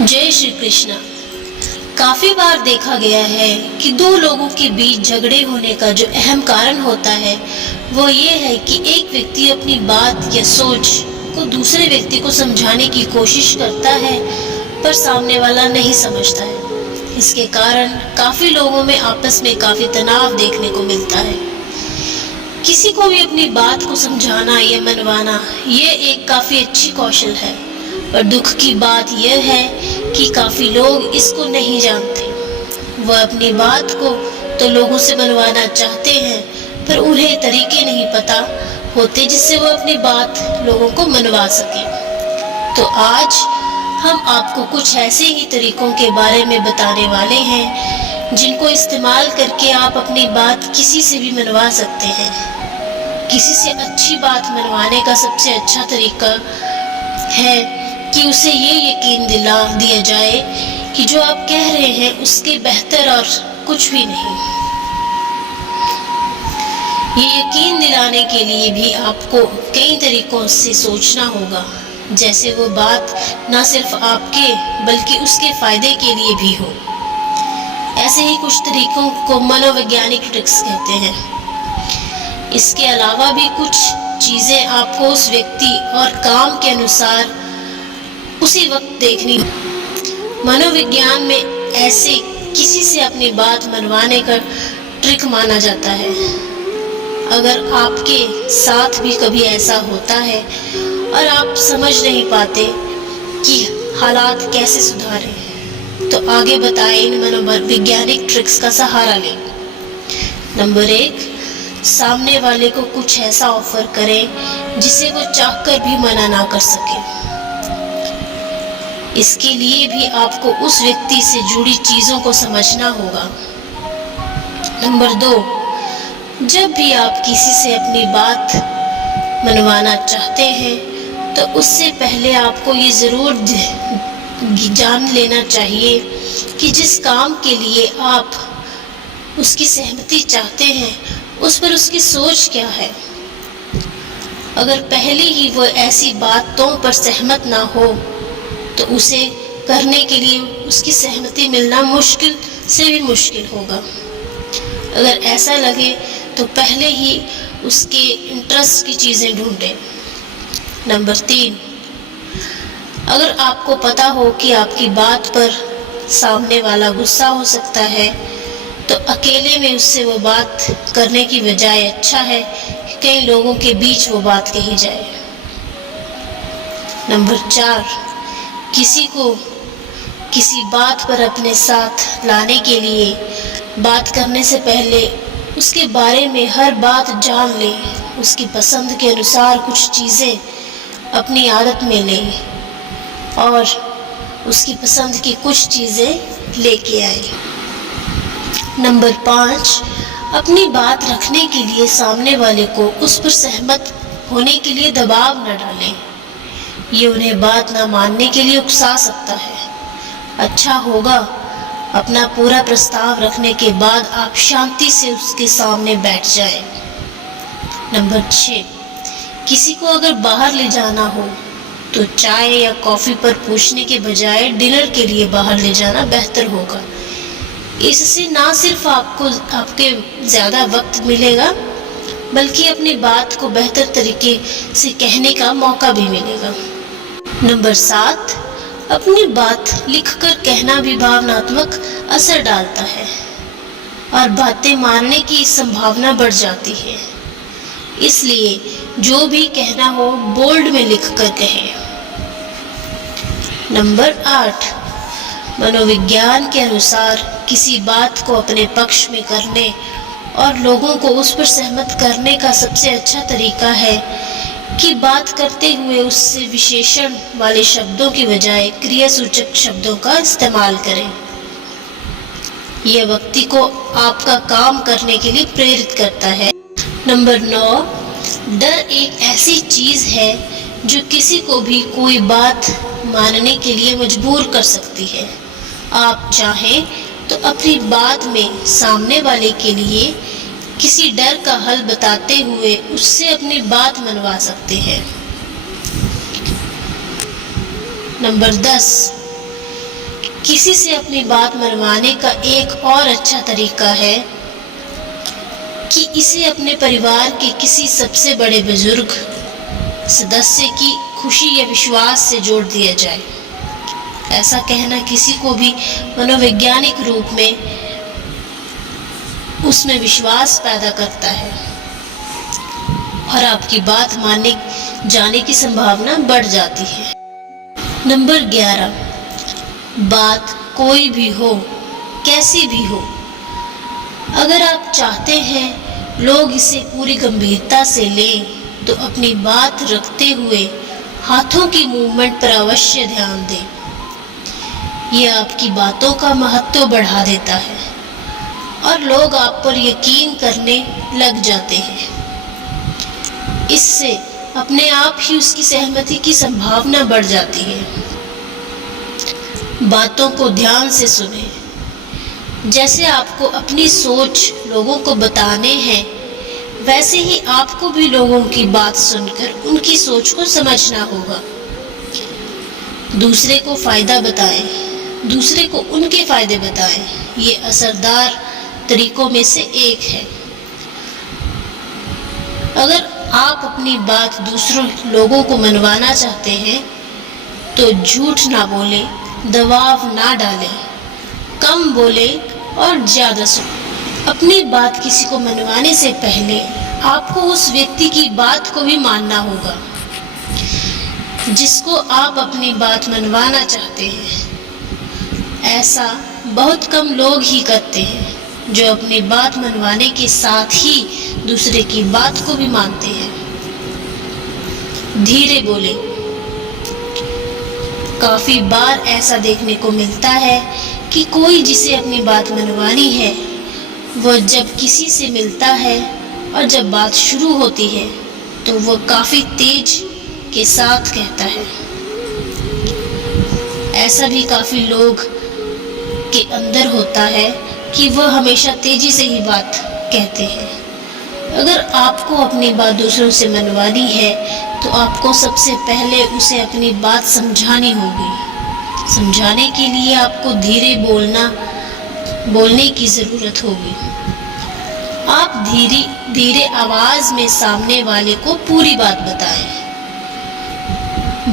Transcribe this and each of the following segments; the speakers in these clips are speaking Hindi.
जय श्री कृष्णा। काफी बार देखा गया है कि दो लोगों के बीच झगड़े होने का जो अहम कारण होता है वो ये है कि एक व्यक्ति अपनी बात या सोच को दूसरे व्यक्ति को समझाने की कोशिश करता है पर सामने वाला नहीं समझता है। इसके कारण काफी लोगों में आपस में काफी तनाव देखने को मिलता है। किसी को भी अपनी बात को समझाना या मनवाना ये एक काफी अच्छी कौशल है, पर दुख की बात यह है कि काफी लोग इसको नहीं जानते। वह अपनी बात को तो लोगों से मनवाना चाहते हैं पर उन्हें तरीके नहीं पता होते जिससे वह अपनी बात लोगों को मनवा सके। तो आज हम आपको कुछ ऐसे ही तरीकों के बारे में बताने वाले हैं जिनको इस्तेमाल करके आप अपनी बात किसी से भी मनवा सकते हैं। किसी से अच्छी बात मनवाने का सबसे अच्छा तरीका है कि उसे ये यकीन दिला दिया जाए कि जो आप कह रहे हैं उसके बेहतर और कुछ भी नहीं। ये यकीन दिलाने के लिए भी आपको कई तरीकों से सोचना होगा, जैसे वो बात ना सिर्फ आपके बल्कि उसके फायदे के लिए भी हो। ऐसे ही कुछ तरीकों को मनोवैज्ञानिक ट्रिक्स कहते हैं। इसके अलावा भी कुछ चीजें आपको उस व्यक्ति और काम के अनुसार उसी वक्त देखनी। मनोविज्ञान में ऐसे किसी से अपनी बात मनवाने का ट्रिक माना जाता है। अगर आपके साथ भी कभी ऐसा होता है और आप समझ नहीं पाते कि हालात कैसे सुधारें, तो आगे बताए इन मनोवैज्ञानिक ट्रिक्स का सहारा लें। नंबर 1, सामने वाले को कुछ ऐसा ऑफर करें जिसे वो चाहकर भी मना ना कर सके। इसके लिए भी आपको उस व्यक्ति से जुड़ी चीजों को समझना होगा। नंबर 2, जब भी आप किसी से अपनी बात मनवाना चाहते हैं तो उससे पहले आपको ये जरूर जान लेना चाहिए कि जिस काम के लिए आप उसकी सहमति चाहते हैं उस पर उसकी सोच क्या है। अगर पहले ही वो ऐसी बातों पर सहमत ना हो तो उसे करने के लिए उसकी सहमति मिलना मुश्किल से भी मुश्किल होगा। अगर ऐसा लगे तो पहले ही उसके इंटरेस्ट की चीज़ें ढूंढें। नंबर 3, अगर आपको पता हो कि आपकी बात पर सामने वाला गुस्सा हो सकता है तो अकेले में उससे वो बात करने की बजाय अच्छा है कि कई लोगों के बीच वो बात कही जाए। नंबर 4, किसी को किसी बात पर अपने साथ लाने के लिए बात करने से पहले उसके बारे में हर बात जान लें। उसकी पसंद के अनुसार कुछ चीज़ें अपनी आदत में लें और उसकी पसंद की कुछ चीज़ें लेके आए। नंबर 5, अपनी बात रखने के लिए सामने वाले को उस पर सहमत होने के लिए दबाव न डालें। ये उन्हें बात ना मानने के लिए उकसा सकता है। अच्छा होगा अपना पूरा प्रस्ताव रखने के बाद आप शांति से उसके सामने बैठ जाएं। नंबर 6, किसी को अगर बाहर ले जाना हो तो चाय या कॉफ़ी पर पूछने के बजाय डिनर के लिए बाहर ले जाना बेहतर होगा। इससे ना सिर्फ आपके ज़्यादा वक्त मिलेगा बल्कि अपनी बात को बेहतर तरीके से कहने का मौका भी मिलेगा। नंबर 7, अपनी बात लिखकर कहना भी भावनात्मक असर डालता है और बातें मानने की संभावना बढ़ जाती है। इसलिए जो भी कहना हो बोल्ड में लिखकर कहें। नंबर 8, मनोविज्ञान के अनुसार किसी बात को अपने पक्ष में करने और लोगों को उस पर सहमत करने का सबसे अच्छा तरीका है कि बात करते हुए उससे विशेषण वाले शब्दों की बजाय क्रियासूचक शब्दों का इस्तेमाल करें। यह व्यक्ति को आपका काम करने के लिए प्रेरित करता है। नंबर 9, डर एक ऐसी चीज है जो किसी को भी कोई बात मानने के लिए मजबूर कर सकती है। आप चाहें तो अपनी बात में सामने वाले के लिए किसी डर का हल बताते हुए उससे अपनी बात मनवा सकते हैं। नंबर 10, किसी से अपनी बात मनवाने का एक और अच्छा तरीका है कि इसे अपने परिवार के किसी सबसे बड़े बुजुर्ग सदस्य की खुशी या विश्वास से जोड़ दिया जाए। ऐसा कहना किसी को भी मनोवैज्ञानिक रूप में उसमें विश्वास पैदा करता है और आपकी बात मानने जाने की संभावना बढ़ जाती है। नंबर 11, बात कोई भी हो, कैसी भी हो, अगर आप चाहते हैं लोग इसे पूरी गंभीरता से लें तो अपनी बात रखते हुए हाथों की मूवमेंट पर अवश्य ध्यान दें। यह आपकी बातों का महत्व बढ़ा देता है और लोग आप पर यकीन करने लग जाते हैं। इससे अपने आप ही उसकी सहमति की संभावना बढ़ जाती है। बातों को ध्यान से सुनें। जैसे आपको अपनी सोच लोगों को बताने हैं, वैसे ही आपको भी लोगों की बात सुनकर उनकी सोच को समझना होगा। दूसरे को फायदा बताएं, दूसरे को उनके फायदे बताएं। ये असरदार तरीकों में से एक है। अगर आप अपनी बात दूसरों लोगों को मनवाना चाहते हैं तो झूठ ना बोलें, दबाव ना डालें, कम बोलें और ज़्यादा सुनें। अपनी बात किसी को मनवाने से पहले आपको उस व्यक्ति की बात को भी मानना होगा जिसको आप अपनी बात मनवाना चाहते हैं। ऐसा बहुत कम लोग ही करते हैं जो अपनी बात मनवाने के साथ ही दूसरे की बात को भी मानते हैं। धीरे बोलें। काफी बार ऐसा देखने को मिलता है कि कोई जिसे अपनी बात मनवानी है वह जब किसी से मिलता है और जब बात शुरू होती है तो वह काफी तेज के साथ कहता है। ऐसा भी काफी लोग के अंदर होता है कि वह हमेशा तेजी से ही बात कहते हैं। अगर आपको अपनी बात दूसरों से मनवानी है तो आपको सबसे पहले उसे अपनी बात समझानी होगी। समझाने के लिए आपको धीरे बोलने की ज़रूरत होगी। आप धीरे धीरे आवाज़ में सामने वाले को पूरी बात बताएं।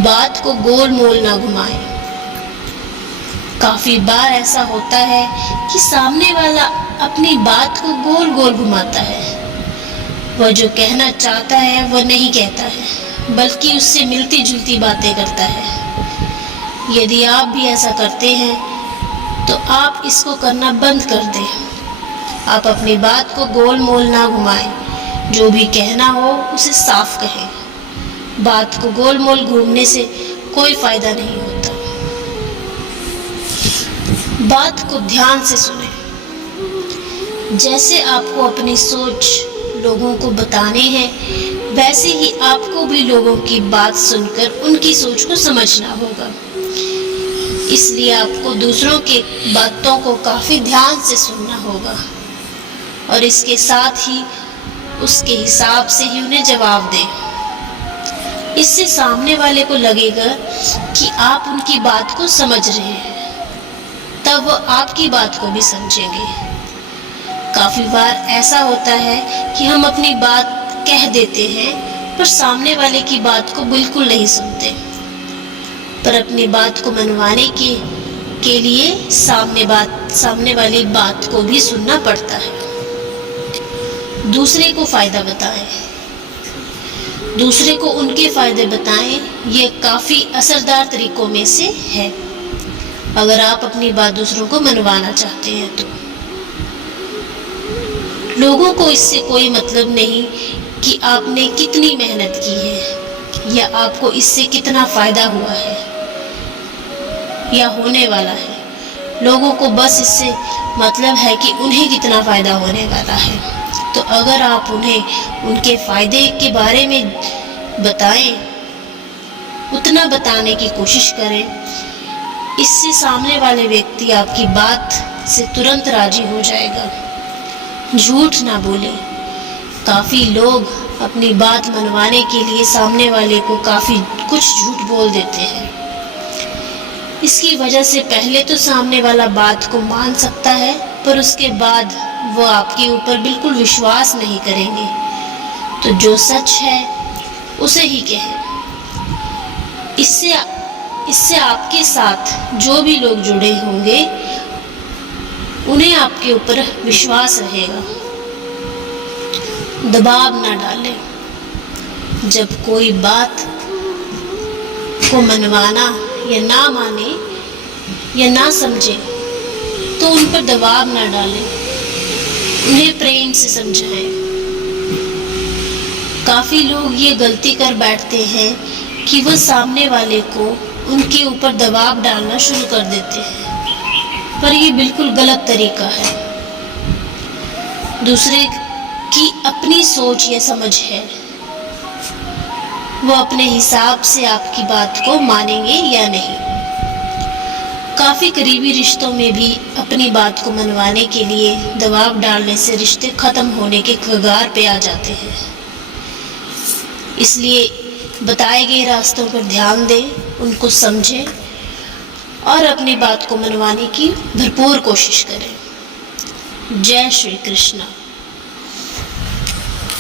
बात को गोल मोल ना घुमाएं। काफी बार ऐसा होता है कि सामने वाला अपनी बात को गोल गोल घुमाता है। वह जो कहना चाहता है वह नहीं कहता है, बल्कि उससे मिलती जुलती बातें करता है। यदि आप भी ऐसा करते हैं तो आप इसको करना बंद कर दें। आप अपनी बात को गोल मोल ना घुमाएं। जो भी कहना हो उसे साफ कहें। बात को गोल मोल घूमने से कोई फायदा नहीं होता। बात को ध्यान से सुनें। जैसे आपको अपनी सोच लोगों को बताने हैं, वैसे ही आपको भी लोगों की बात सुनकर उनकी सोच को समझना होगा। इसलिए आपको दूसरों के बातों को काफी ध्यान से सुनना होगा और इसके साथ ही उसके हिसाब से ही उन्हें जवाब दें। इससे सामने वाले को लगेगा कि आप उनकी बात को समझ रहे हैं, तब वो आपकी बात को भी समझेंगे। काफी बार ऐसा होता है कि हम अपनी बात कह देते हैं पर सामने वाले की बात को बिल्कुल नहीं सुनते। पर अपनी बात को मनवाने के लिए सामने वाली बात को भी सुनना पड़ता है। दूसरे को फायदा बताएं। दूसरे को उनके फायदे बताएं। ये काफी असरदार तरीकों में से है अगर आप अपनी बात दूसरों को मनवाना चाहते हैं तो। लोगों को इससे कोई मतलब नहीं कि आपने कितनी मेहनत की है या आपको इससे कितना फायदा हुआ है या होने वाला है। लोगों को बस इससे मतलब है कि उन्हें कितना फायदा होने वाला है। तो अगर आप उन्हें उनके फायदे के बारे में बताएं, उतना बताने की कोशिश करें, इससे सामने वाले व्यक्ति आपकी बात से तुरंत राजी हो जाएगा। झूठ ना बोले। काफी लोग अपनी बात मनवाने के लिए सामने वाले को काफी कुछ झूठ बोल देते हैं। इसकी वजह से पहले तो सामने वाला बात को मान सकता है, पर उसके बाद वो आपके ऊपर बिल्कुल विश्वास नहीं करेंगे। तो जो सच है उसे ही कहें। इससे आपके साथ जो भी लोग जुड़े होंगे उन्हें आपके ऊपर विश्वास रहेगा। दबाव ना डालें। जब कोई बात को मनवाना या ना माने या ना समझे तो उन पर दबाव ना डालें, उन्हें प्रेम से समझाएं। काफ़ी लोग ये गलती कर बैठते हैं कि वो सामने वाले को उनके ऊपर दबाव डालना शुरू कर देते हैं, पर ये बिल्कुल गलत तरीका है। दूसरे की अपनी सोच या समझ है, वो अपने हिसाब से आपकी बात को मानेंगे या नहीं। काफ़ी करीबी रिश्तों में भी अपनी बात को मनवाने के लिए दबाव डालने से रिश्ते ख़त्म होने के कगार पे आ जाते हैं। इसलिए बताए गए रास्तों पर ध्यान दें, उनको समझें और अपनी बात को मनवाने की भरपूर कोशिश करें। जय श्री कृष्ण।